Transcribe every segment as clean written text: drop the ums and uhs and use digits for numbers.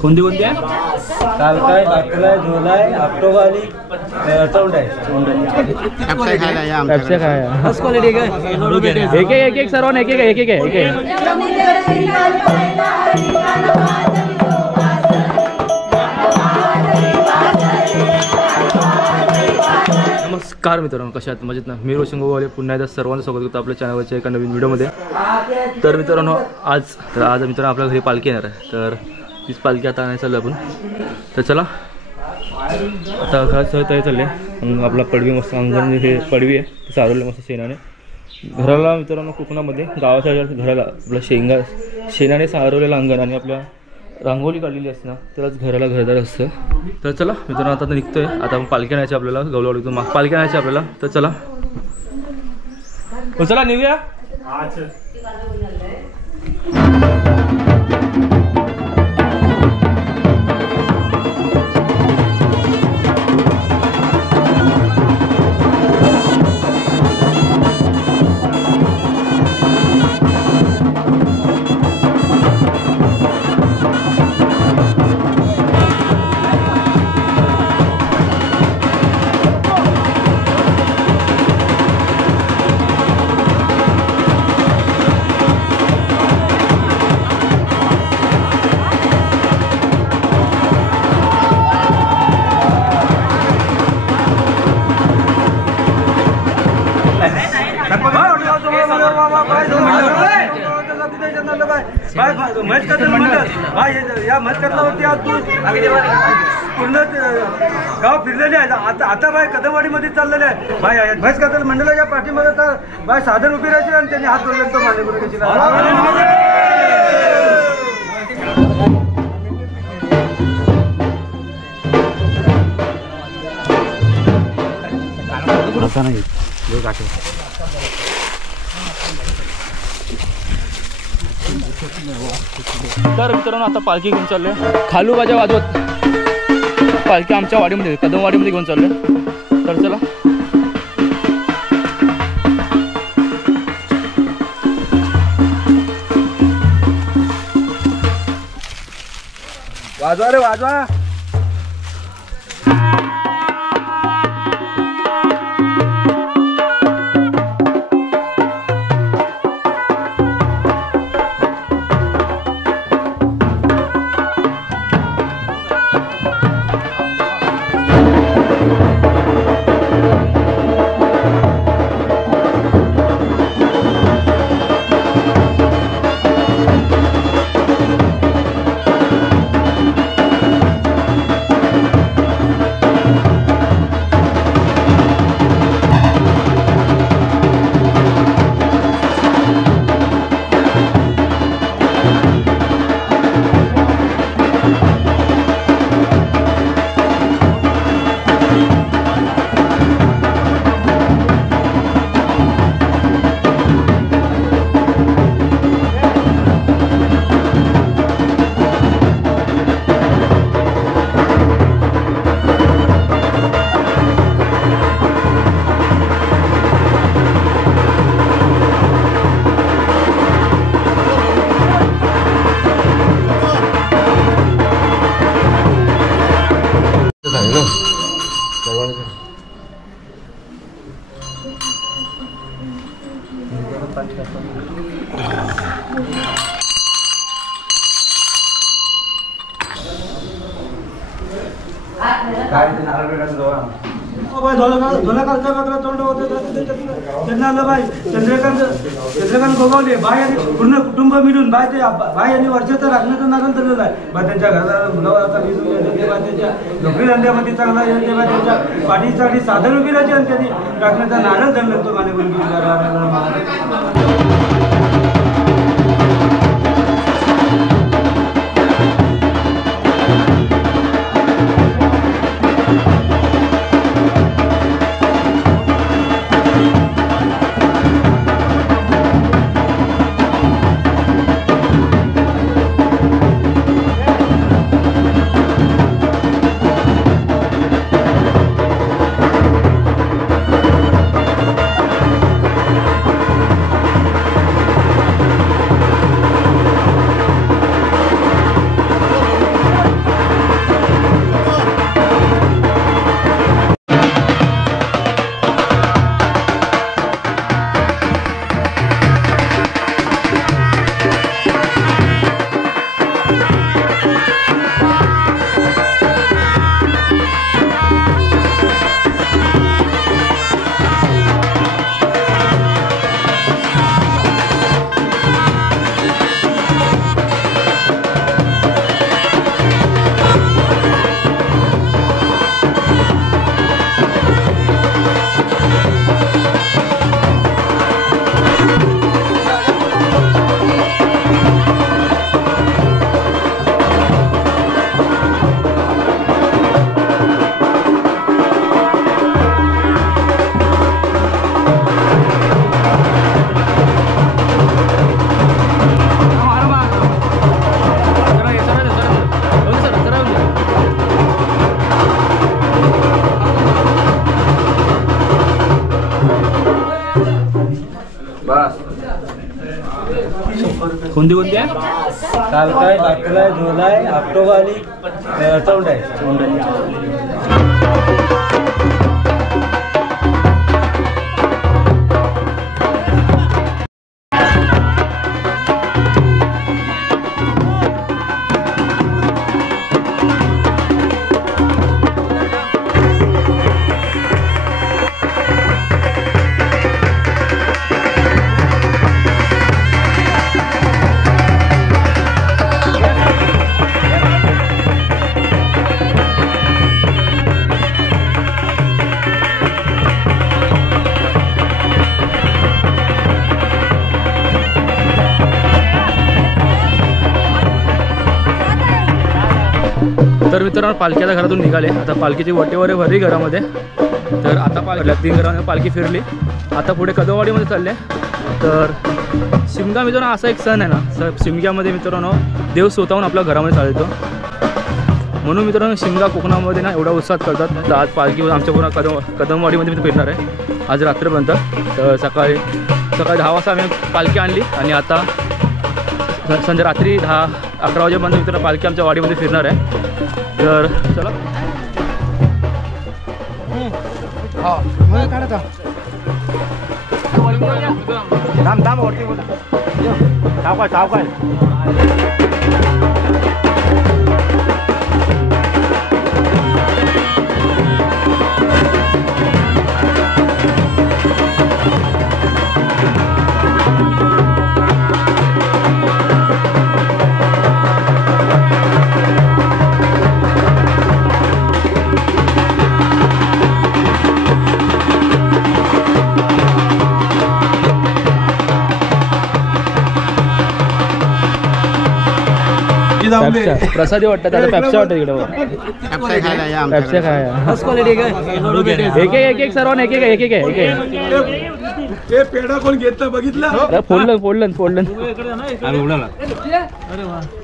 कोणती कोणती आहे? कालकाय, टाकलाय, झोलाय, आपटोवाली, चौंडाय. पेप्सी खायला या आमच्याकडे. पेप्सी खायला. फर्स्ट क्वालिटी काय? एक सर्वांना एक. नमस्कार मित्रांनो, कशा आहात? मजेत ना? मी रोशन गोवाले पुन्हा एकदा सर्वांचं स्वागत करतो आपल्या चॅनलवरच्या एका नवीन व्हिडिओमध्ये. तर मित्रांनो आज मित्रांनो आपल्या घरी पालखी येणार आहे. तर तीच पालखी आता आणायला चालू आपण. तर चला आता घरात सह तयारी चालली आहे. मग आपला पडवी मस्त अंगण हे पडवी आहे ते सारवलं मस्त शेणाने. घराला मित्रांनो कोकणामध्ये गावाच्या घराला आपला शेणाने सारवलेलं अंगण आणि आपल्या रांगोळी काढलेली असते ना त्यालाच घराला घरदार असतं. तर चला मित्रांनो आता निघतोय. आता आपण पालखी आणायची आपल्याला गवळवाडीतून पालखी आणायची आपल्याला. तर चला चला निघूया. पूर्ण गाव फिरलेले आहे. आता बाय कदमवाडीमध्ये चाललेले आहे. बाय म्हैस कातल मंडळाच्या पाठीमध्ये तर बाय साधन उभी राहायची आणि त्यांनी हात जोडले तो माने गुरुजी. तर मित्रांनो आता पालखी घेऊन चाललोय. खालू बाजा वाजवत पालखी आमच्या वाडीमध्ये कदमवाडीमध्ये घेऊन चाललोय. तर चला वाजवा रे वाजवा. चंद्रकांत गोगावले बाय आणि पूर्ण कुटुंब मिळून बाय ते बाय आणि वर्षाचा राखण्याचं नारण धरलेलं आहे. बा त्यांच्या घराला मुलाचा त्यांच्या नोकरी धंद्यामध्ये चांगला येते. बा त्यांच्या पाठीसाठी साधन उभी राहायचे आणि त्यांनी राखण्याचा नारण धरलं तो माने गुरुजी. कोणती कोणती आहे? कालकाय, बाकलाय, झोलाय, आपटोवाली, चौंड आहे. तर मित्रांनो पालखी आता घरातून निघाले. आता पालखीची वटेवरे भरली घरामध्ये. तर आता पालखीला 3 घरामध्ये पालखी फिरली. आता पुढे कदमवाडीमध्ये चालले. तर शिमगा मित्रांनो असा एक सण आहे ना, शिमग्यामध्ये मित्रांनो देव स्वतःहून आपल्या घरामध्ये चालतो. म्हणून मित्रांनो शिमगा कोकणामध्ये ना एवढा उत्साहात करतात. तर आज पालखी आमच्या पूर्ण कदमवाडीमध्ये मी फिरणार आहे आज रात्रीपर्यंत. तर सकाळी 10 वाजता आम्ही पालखी आणली आणि आता संध्या रात्री 10-11 वाजेपर्यंत मित्रांनो पालखी आमच्या वाडीमध्ये फिरणार आहे. तर चला प्रसादी वाटतात. आता पेप्स्या वाटतात इकडे. पेप्सी खायला या पेप्स्या खाया एक सर्वांना एक पेढा कोण घेतलं बघितलं? फोडलं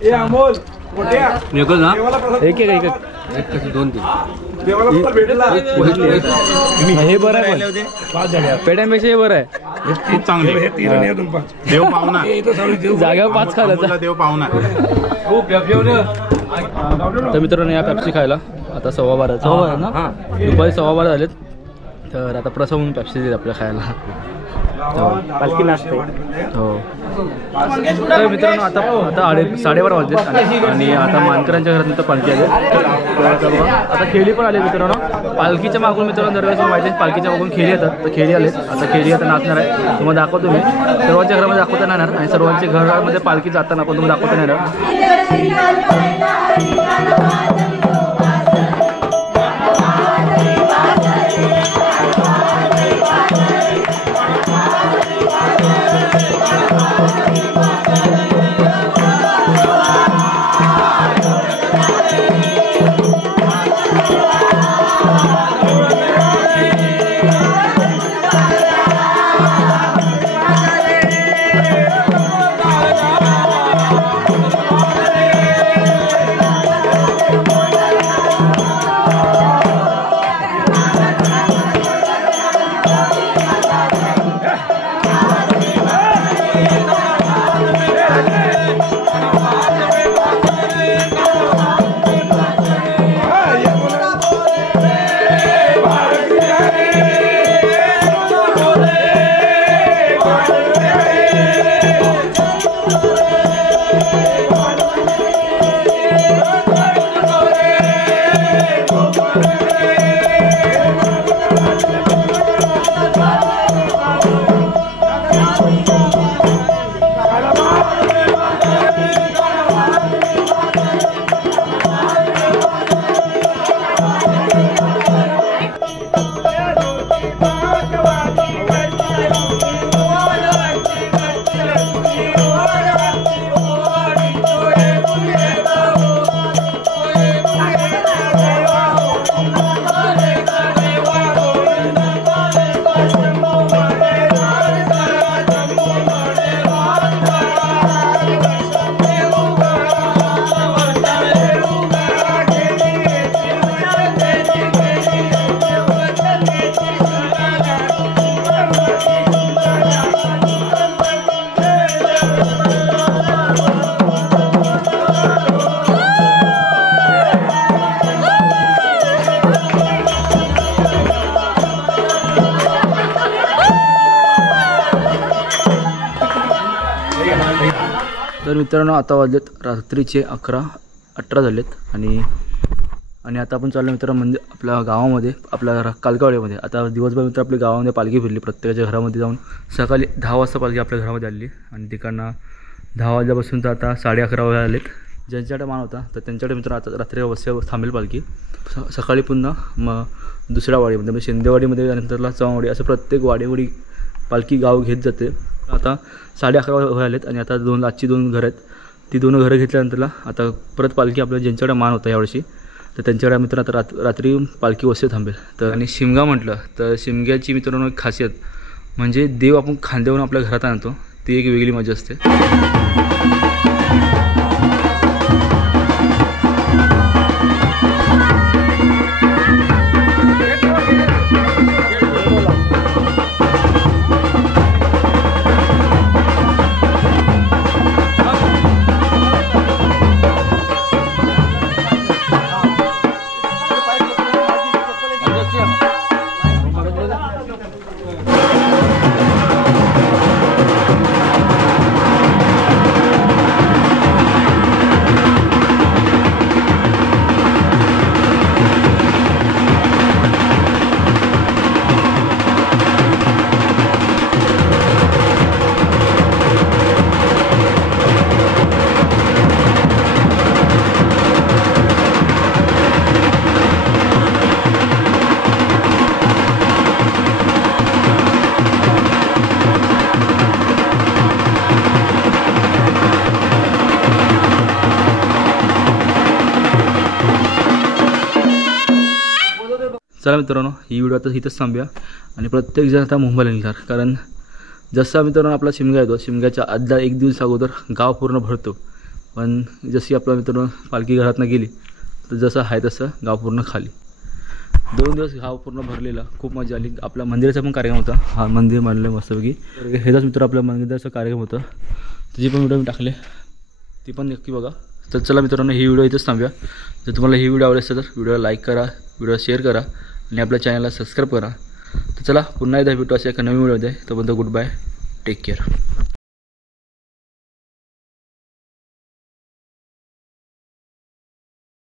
ए अमोल एक 2-3 हे बरं आहे. पेड्यांपेक्षा हे बरं आहे. खूप चांगले. देव पाहुणा जाग्यावर 5 खायला देव पाहुणा. तर मित्रांनो या पेप्सी खायला आता 12:15 ना, दुपारी 12:15 झालेत. तर आता प्रसाद म्हणून पेप्सी देत आपल्याला खायला. पालखी नाचते. हो. तर मित्रांनो आता 12:30 वाजले आणि आता मानकरांच्या घरात पालखी आली. आता खेळी पण आले मित्रांनो. पालखीच्या मागून मित्रांनो दरवेळेस माहिती आहे पालखीच्या मागून खेळी येतात. तर खेळी आलेत. आता खेळी आता नाचणार आहे. तुम्हाला दाखवतो मी. सर्वांच्या घरामध्ये दाखवता नाही येणार आणि सर्वांच्या घरामध्ये पालखी जाताना पण तुम्हाला दाखवता नाही येणार. मित्रांनो आता वाजलेत रात्रीचे 11:18 झालेत आणि आता आपण चाललो मित्रांनो म्हणजे आपल्या गावामध्ये आपल्या कालकावड्यामध्ये. आता दिवसभर मित्र आपल्या गावामध्ये पालखी फिरली, प्रत्येकाच्या घरामध्ये जाऊन सकाळी 10 वाजता पालखी आपल्या घरामध्ये आली आणि तिकडनं 10 वाजल्यापासून तर आता 11:30 वाजले आलेत. ज्यांच्याकडे मान होता तर त्यांच्याकडे मित्र आता रात्री वस्त्यावर थांबेल पालखी. सकाळी पुन्हा मग दुसऱ्या वाडीमध्ये म्हणजे शिंदेवाडीमध्ये नंतरला चव्हाणवाडी असं प्रत्येक वाडीवाडी पालखी गाव घेत जाते. आता 11:30 व्हायला आलेत आणि आता आजची 2 घरं आहेत. ती 2 घरं घेतल्यानंतरला आता परत पालखी आपल्या ज्यांच्याकडे मान होता यावर्षी तर त्यांच्याकडे मित्र आता रात्री पालखी वस्ती थांबेल. तर आणि शिमगा म्हटलं तर शिमग्याची मित्रांनो एक खासियत म्हणजे देव आपण खांद्यावरून आपल्या घरात आणतो, ती एक वेगळी मजा असते. चला मित्रांनो ही व्हिडिओ आता इथंच थांबूया आणि प्रत्येकजण आता मुंबईला निघणार. कारण जसा मित्रांनो आपला शिमगा येतो, शिमग्याच्या आदल्या 1 दिवस अगोदर गाव पूर्ण भरतो. पण जशी आपला मित्रांनो पालखी घरातनं गेली तर जसं आहे तसं गाव पूर्ण खाली. 2 दिवस गाव पूर्ण भरलेला, खूप मजा आली. आपल्या मंदिराचा पण कार्यक्रम होता, हा मंदिर मानलं मस्तपैकी. हेच मित्र आपल्या मंदिराचा कार्यक्रम होता, त्याची पण व्हिडिओ मी टाकले, ती पण नक्की बघा. तर चला मित्रांनो ही व्हिडिओ इथंच थांबूया. जर तुम्हाला ही व्हिडिओ आवडली असेल तर व्हिडिओला लाईक करा, व्हिडिओ शेअर करा आणि आपल्या चॅनलला सबस्क्राईब करा. तर चला पुन्हा एकदा भेटू अशा एका नवीन व्हिडिओमध्ये. तोपर्यंत गुड बाय, टेक केअर.